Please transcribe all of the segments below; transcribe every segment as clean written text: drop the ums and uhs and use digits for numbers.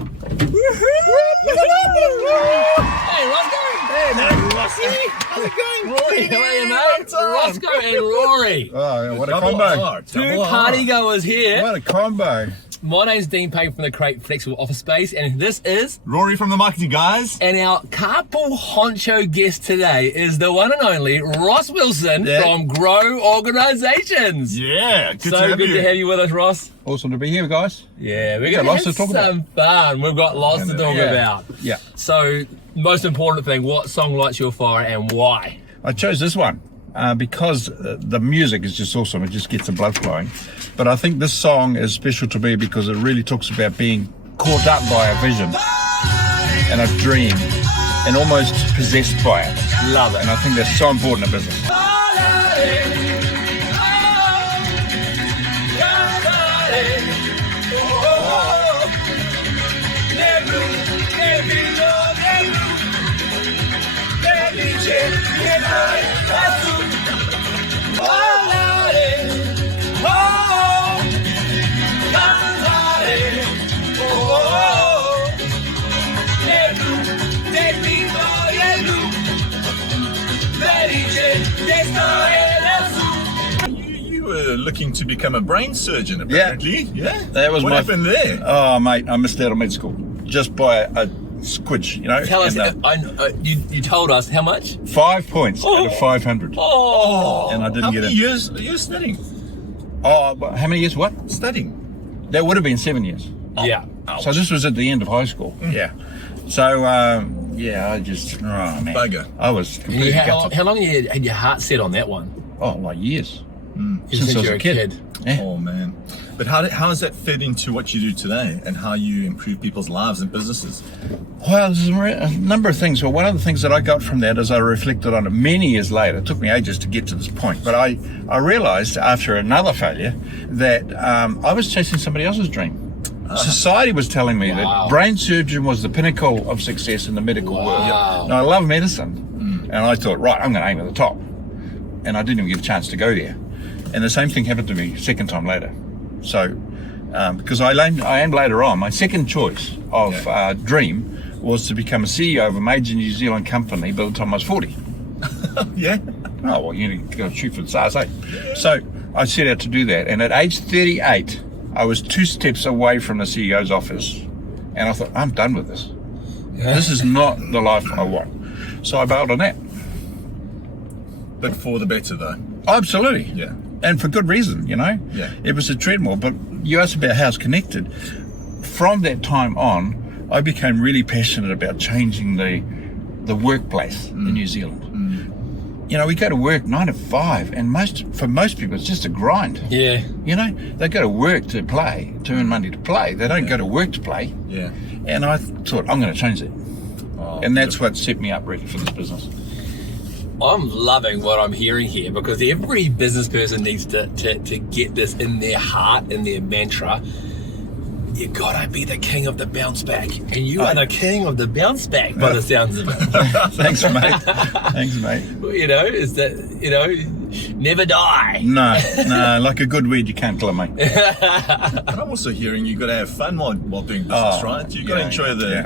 Hey, Roscoe. Hey, man, Rossi. How's it going? Rory, how are you, mate? Roscoe and Rory. Oh, what a combo. Two party goers here. What a combo. My name's Dean Payne from the Crate Flexible Office Space, and this is Rory from the Marketing Guys. And our CARPOOL Honcho guest today is the one and only Ross Wilson from Grow Organisations. Yeah, good to have you with us, Ross. Awesome to be here, guys. Yeah, we're going to have some fun. We've got lots to talk about. Yeah. So, most important thing, what song lights your fire and why? I chose this one because the music is just awesome. It just gets the blood flowing. But I think this song is special to me because it really talks about being caught up by a vision and a dream and almost possessed by it. Love it. And I think that's so important in business. You were looking to become a brain surgeon, apparently. Yeah. That was what happened there? Oh, mate, I missed out on med school just by a squidge, you know. Tell us, you told us how much? 5 points out of 500. Oh, and I didn't how get many it. years are you studying? Oh, how many years? What? Studying. That would have been 7 years. Yeah. So this was at the end of high school. Yeah. So, I just, oh, man. Bugger. I was completely gutted. How long had your heart set on that one? Oh, like years. Since I was you were a kid. Yeah. Oh, man. But how does that fit into what you do today and how you improve people's lives and businesses? Well, there's a number of things. Well, one of the things that I got from that is I reflected on it many years later. It took me ages to get to this point. But I realized after another failure that I was chasing somebody else's dream. Society was telling me that brain surgeon was the pinnacle of success in the medical world. And I love medicine. And I thought, right, I'm going to aim at the top. And I didn't even get a chance to go there. And the same thing happened to me second time later. So, because I aimed later on, my second choice of dream was to become a CEO of a major New Zealand company by the time I was 40. Yeah. Oh, well, you got to shoot for the stars, eh? So I set out to do that. And at age 38, I was 2 steps away from the CEO's office. And I thought, I'm done with this. Yeah. This is not the life I want. So I bailed on that. But for the better, though. Absolutely. Yeah. And for good reason, you know. Yeah. It was a treadmill. But you asked about how it's connected. From that time on, I became really passionate about changing the workplace in New Zealand. You know, we go to work 9 to 5, and for most people, it's just a grind. Yeah. You know, they go to work to play, to earn money to play. They don't go to work to play. Yeah. And I thought, I'm going to change that. Oh, and that's what set me up really for this business. I'm loving what I'm hearing here because every business person needs to get this in their heart, in their mantra. You gotta be the king of the bounce back, and you are the king of the bounce back by the sounds of it. Thanks, mate. Thanks, mate. You know, is that never die? No, like a good weed, you can't kill it, mate. But I'm also hearing you got to have fun while doing business, right? You got to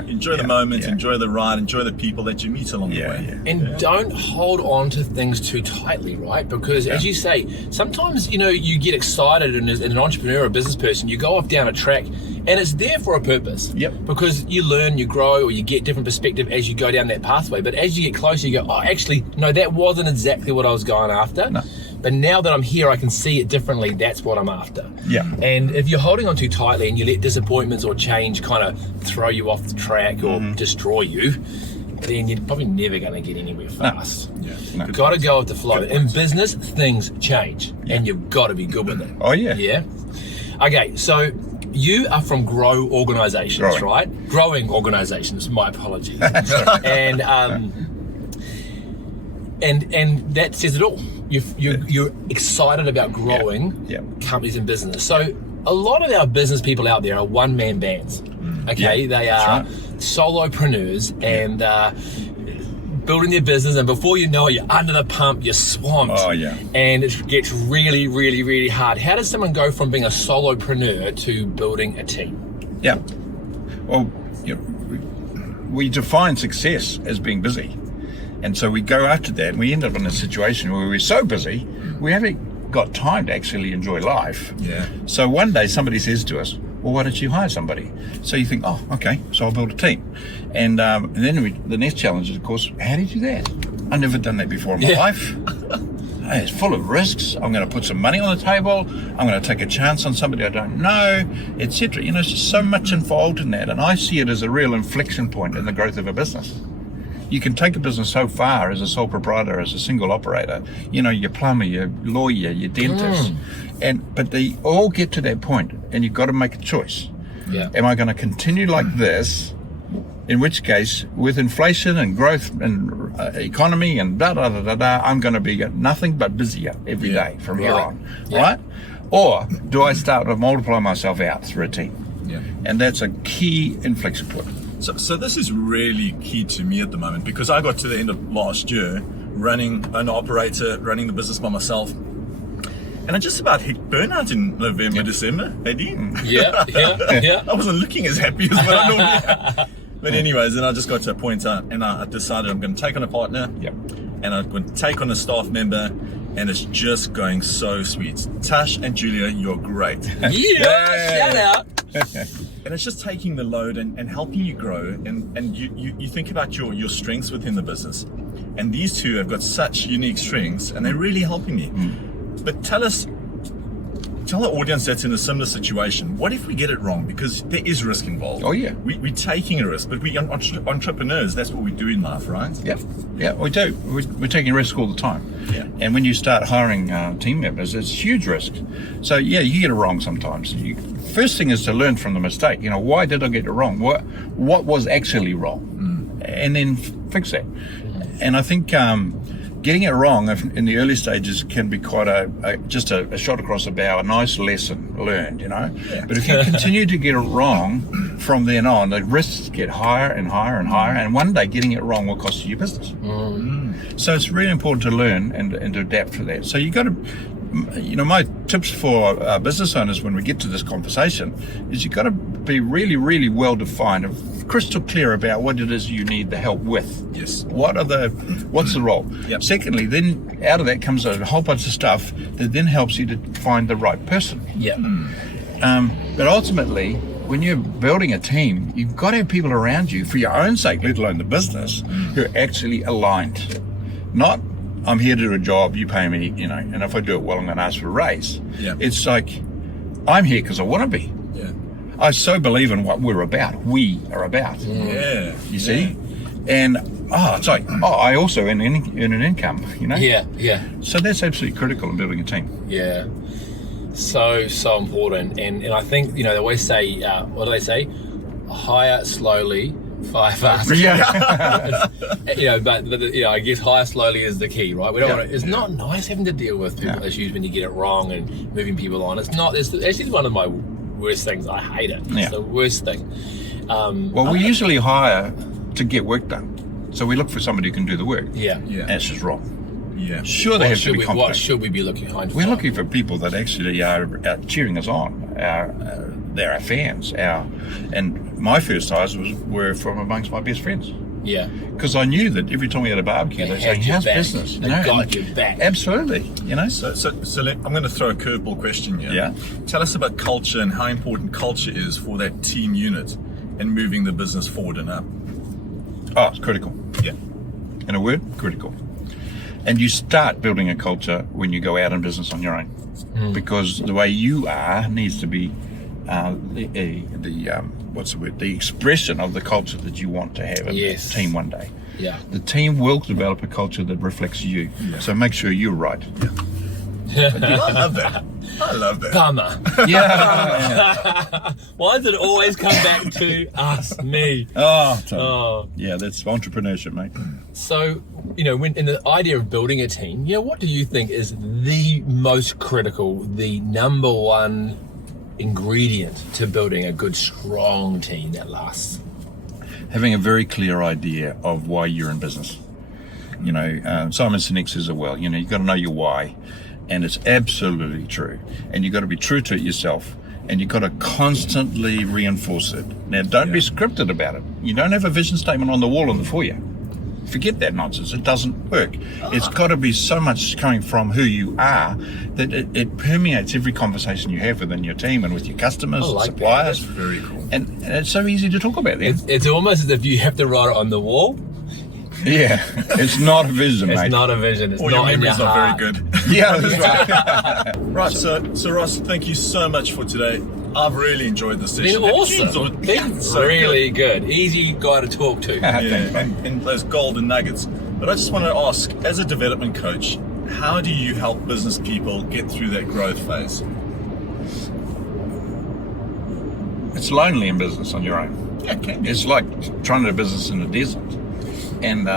enjoy the moments, enjoy the ride, enjoy the people that you meet along the way. And don't hold on to things too tightly, right? Because as you say, sometimes you get excited, and as an entrepreneur or a business person, you go off down a track. And it's there for a purpose. Yep. Because you learn, you grow, or you get different perspective as you go down that pathway. But as you get closer, you go, oh, actually, no, that wasn't exactly what I was going after. No. But now that I'm here, I can see it differently. That's what I'm after. Yeah. And if you're holding on too tightly and you let disappointments or change kind of throw you off the track or destroy you, then you're probably never going to get anywhere fast. No. Yeah. You've got to go with the flow. In business, things change. Yeah. And you've got to be good with it. Oh, yeah. Yeah. Okay, so you are from Grow Organisations, right? Growing Organisations. My apologies. and that says it all. You're excited about growing companies and business. So a lot of our business people out there are one-man bands. Okay, they are solopreneurs and building their business, and before you know it, you're under the pump, you're swamped. Oh, yeah. And it gets really, really, really hard. How does someone go from being a solopreneur to building a team? Yeah. Well, we define success as being busy. And so we go after that, and we end up in a situation where we're so busy, we haven't got time to actually enjoy life. Yeah. So one day somebody says to us, well, why don't you hire somebody? So you think, oh, okay, so I'll build a team. And then the next challenge is, of course, how do you do that? I've never done that before in my life. It's full of risks. I'm going to put some money on the table. I'm going to take a chance on somebody I don't know, etc. There's just so much involved in that. And I see it as a real inflection point in the growth of a business. You can take a business so far as a sole proprietor, as a single operator, your plumber, your lawyer, your dentist. But they all get to that point, and you've got to make a choice. Yeah. Am I going to continue like this? In which case, with inflation and growth and economy and I'm going to be nothing but busier every day from here on, right? Or do I start to multiply myself out through a team? Yeah. And that's a key inflection point. So this is really key to me at the moment, because I got to the end of last year running the business by myself. And I just about hit burnout in November, December, Eddie. Yeah. I wasn't looking as happy as what I normally am. But anyways, then I just got to a point and I decided I'm going to take on a partner. Yep. And I'm going to take on a staff member. And it's just going so sweet. Tash and Julia, you're great. Shout out. And it's just taking the load and helping you grow. And you think about your strengths within the business. And these two have got such unique strengths, and they're really helping me. But tell the audience that's in a similar situation, what if we get it wrong? Because there is risk involved. Oh, yeah. We're taking a risk, but we are entrepreneurs. That's what we do in life, right? Yeah, we do. We're taking risk all the time. Yeah. And when you start hiring team members, it's huge risk. So, you get it wrong sometimes. First thing is to learn from the mistake. Why did I get it wrong? What was actually wrong? And then fix that. And I think getting it wrong in the early stages can be quite just a shot across the bow, a nice lesson learned, Yeah. But if you continue to get it wrong from then on, the risks get higher and higher and higher, and one day getting it wrong will cost you your business. So it's really important to learn and to adapt for that. So you got to, my tips for business owners when we get to this conversation is you've got to be really, really well defined and crystal clear about what it is you need the help with. Yes. What's the role? Yep. Secondly, then out of that comes a whole bunch of stuff that then helps you to find the right person. Yeah. But ultimately, when you're building a team, you've got to have people around you for your own sake, let alone the business, who are actually aligned. Not, I'm here to do a job, you pay me, and if I do it well, I'm going to ask for a raise. Yeah. It's like, I'm here because I want to be. Yeah. I so believe in what we're about. We are about. Yeah. You see? And, it's like, I also earn an income, Yeah. So that's absolutely critical in building a team. Yeah. So important. And I think, they always say, what do they say? Hire slowly, fire fast. Yeah. But I guess hire slowly is the key, right? We don't want to, it's not nice having to deal with people issues when you get it wrong and moving people on. It's actually one of my worst things. I hate it. It's the worst thing. Well, we usually hire to get work done. So we look for somebody who can do the work. Yeah. And it's just wrong. Yeah. Sure, they have to be competent. What should we be looking for? We're looking for people that actually are cheering us on. They're our fans. And my first hires were from amongst my best friends. Yeah. Because I knew that every time we had a barbecue, they'd say, how's business? They got your back. Absolutely. So I'm going to throw a curveball question here. Yeah. Tell us about culture and how important culture is for that team unit and moving the business forward and up. Oh, it's critical. Yeah. In a word, critical. And you start building a culture when you go out in business on your own, because the way you are needs to be the expression of the culture that you want to have in the team one day. Yeah. The team will develop a culture that reflects you. Yeah. So make sure you're right. I love that. Bummer. Yeah. Why does it always come back to us, me? Yeah, that's entrepreneurship, mate. So, when in the idea of building a team, what do you think is the most critical, the number one ingredient to building a good, strong team that lasts? Having a very clear idea of why you're in business. Simon Sinek says it well, you've got to know your why. And it's absolutely true. And you've got to be true to it yourself. and you've got to constantly reinforce it. Now, don't be scripted about it. You don't have a vision statement on the wall in the foyer. Forget that nonsense. It doesn't work. It's got to be so much coming from who you are that it permeates every conversation you have within your team and with your customers and suppliers. That's very cool. And it's so easy to talk about that. It's almost as if you have to write it on the wall. Yeah, it's not a vision, mate. It's not a vision. It's Or not your in your memory's not heart. very good. Yeah, that's right. Right, so Ross, thank you so much for today. I've really enjoyed this It's session. been awesome. Been really good. Easy guy to talk to. Yeah, and those golden nuggets. But I just want to ask, as a development coach, how do you help business people get through that growth phase? It's lonely in business on your own. Yeah, it can be. It's like trying to do business in a desert. And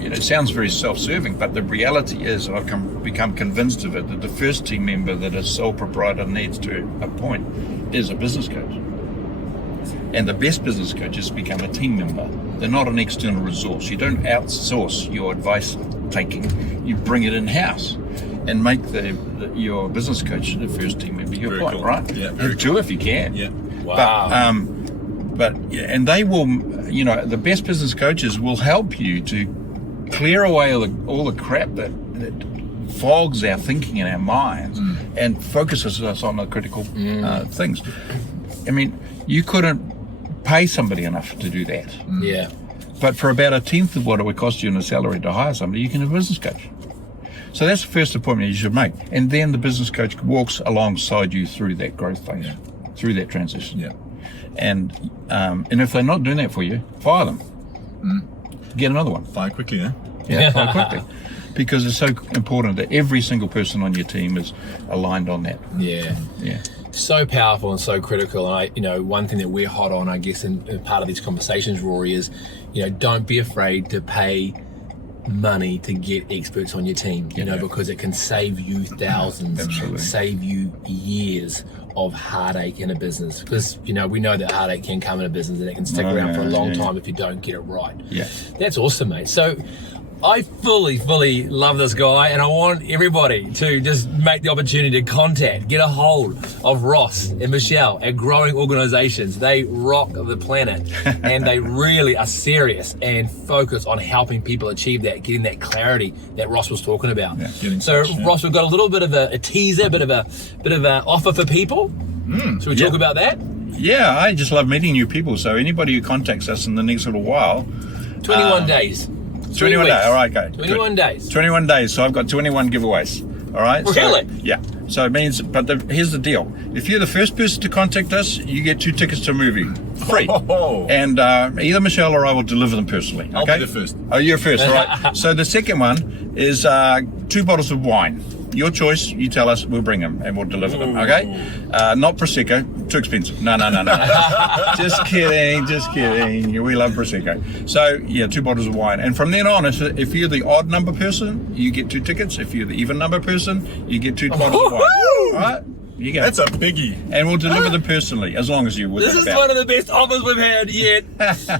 it sounds very self-serving, but the reality is, I've become convinced of it, that the first team member that a sole proprietor needs to appoint is a business coach. And the best business coaches become a team member. They're not an external resource. You don't outsource your advice taking. You bring it in-house and make your business coach the first team member you appoint, cool. right? Yeah, Have two if you can. Yeah. Wow. And they will, the best business coaches will help you to clear away all the crap that fogs our thinking in our minds and focuses us on the critical things. I mean, you couldn't pay somebody enough to do that. Yeah. But for about a tenth of what it would cost you in a salary to hire somebody, you can have a business coach. So that's the first appointment you should make. And then the business coach walks alongside you through that growth phase, through that transition. Yeah. And if they're not doing that for you, fire them. Get another one. Fire quickly, eh? Yeah, fire quickly. Because it's so important that every single person on your team is aligned on that. Yeah. Yeah. So powerful and so critical. And one thing that we're hot on, I guess, in part of these conversations, Rory, is, don't be afraid to pay money to get experts on your team, because it can save you thousands, Absolutely. save you years of heartache in a business. Because, we know that heartache can come in a business and it can stick around for a long time if you don't get it right. Yeah. That's awesome, mate. So I fully love this guy, and I want everybody to just make the opportunity to get a hold of Ross and Michelle at Growing Organizations. They rock the planet, and they really are serious and focus on helping people achieve that, getting that clarity that Ross was talking about. Yeah, so, Ross, we've got a little bit of a teaser, a bit of an offer for people. So we talk about that? Yeah, I just love meeting new people. So anybody who contacts us in the next little while, 21 days. 21 days. All right, okay. 21 days. 21 days. So I've got 21 giveaways. All right. Really? Yeah. So it means, here's the deal. If you're the first person to contact us, you get 2 tickets to a movie. Free. Oh. And either Michelle or I will deliver them personally. I'll Okay? be the first. Oh, you're first. All right. So the second one is 2 bottles of wine. Your choice. You tell us. We'll bring them and we'll deliver them. Okay. Not Prosecco. Too expensive. No. Just kidding. We love Prosecco. So yeah, 2 bottles of wine. And from then on, if you're the odd number person, you get 2 tickets. If you're the even number person, you get 2 bottles of wine. All right. You go. That's a biggie. And we'll deliver them personally, as long as you're with This is one of the best offers we've had yet.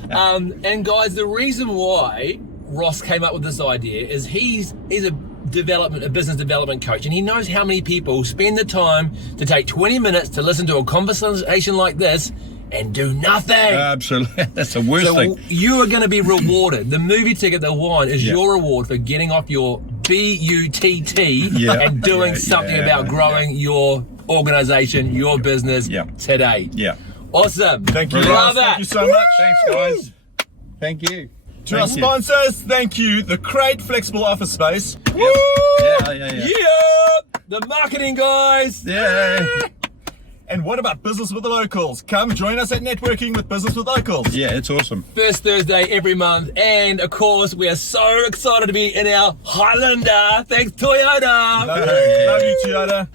And guys, the reason why Ross came up with this idea is he's a business development coach, and he knows how many people spend the time to take 20 minutes to listen to a conversation like this and do nothing. Absolutely. That's the worst thing. So you are going to be rewarded. The movie ticket, the wine, is your reward for getting off your BUTT and doing something about growing your organization, your business today. Yeah. Awesome. Thank you, Love Ross. it. Thank you so much. Thanks, guys. Thank you. To our sponsors, thank you. The Crate Flexible Office Space. Woo! Yeah. The marketing guys. Yeah. And what about Business with the Locals? Come join us at Networking with Business with Locals. Yeah, it's awesome. First Thursday every month. And of course, we are so excited to be in our Highlander. Thanks, Toyota. Love you, Toyota.